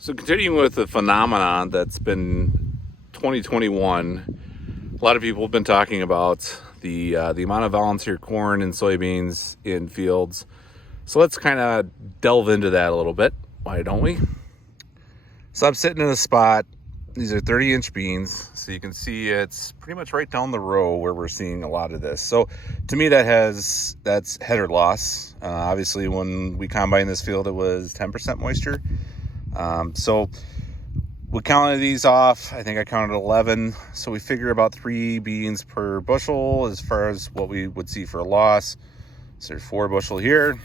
So continuing with the phenomenon that's been 2021, a lot of people have been talking about the amount of volunteer corn and soybeans in fields. So let's kind of delve into that a little bit. Why don't we? So I'm sitting in a spot. These are 30-inch beans, so you can see it's pretty much right down the row where we're seeing a lot of this. So to me, that's header loss. Obviously, when we combined this field, it was 10% moisture. So we counted these off. I think I counted 11. So we figure about 3 beans per bushel as far as what we would see for a loss. So there's 4 bushel here.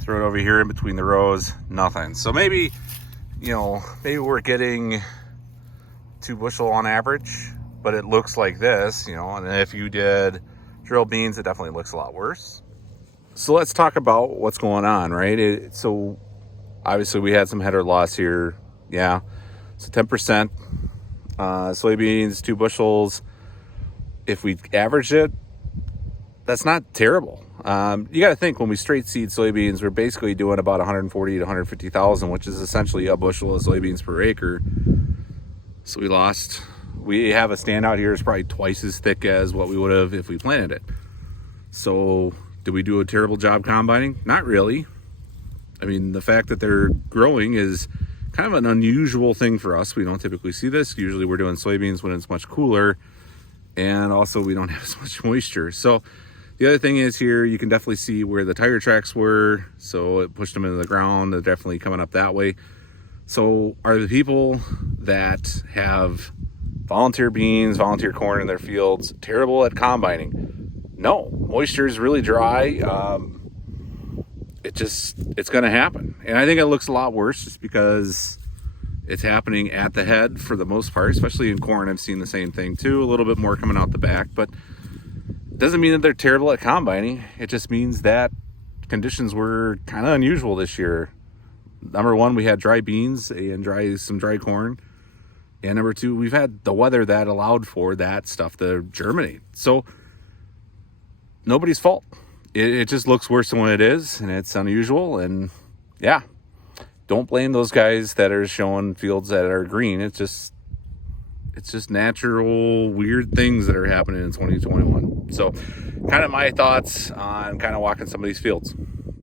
Throw it over here in between the rows, nothing. So maybe we're getting 2 bushel on average, but it looks like this, and if you did drill beans, it definitely looks a lot worse. So let's talk about what's going on, right? So obviously we had some header loss here. Yeah. So 10%, soybeans, 2 bushels. If we average it, that's not terrible. You got to think, when we straight seed soybeans, we're basically doing about 140 to 150,000, which is essentially a bushel of soybeans per acre. So we have a standout here. It's probably twice as thick as what we would have if we planted it. So did we do a terrible job combining? Not really. I mean, the fact that they're growing is kind of an unusual thing for us. We don't typically see this. Usually we're doing soybeans when it's much cooler, and also we don't have as much moisture. So the other thing is, here you can definitely see where the tire tracks were. So it pushed them into the ground. They're definitely coming up that way. So are the people that have volunteer beans, volunteer corn in their fields terrible at combining? No, moisture is really dry. It's going to happen. And I think it looks a lot worse just because it's happening at the head for the most part, especially in corn. I've seen the same thing too, a little bit more coming out the back, but it doesn't mean that they're terrible at combining. It just means that conditions were kind of unusual this year. Number one, we had dry beans and some dry corn. And number two, we've had the weather that allowed for that stuff to germinate. So nobody's fault. It just looks worse than what it is, and it's unusual. And yeah, don't blame those guys that are showing fields that are green. It's just natural, weird things that are happening in 2021. So kind of my thoughts on kind of walking some of these fields.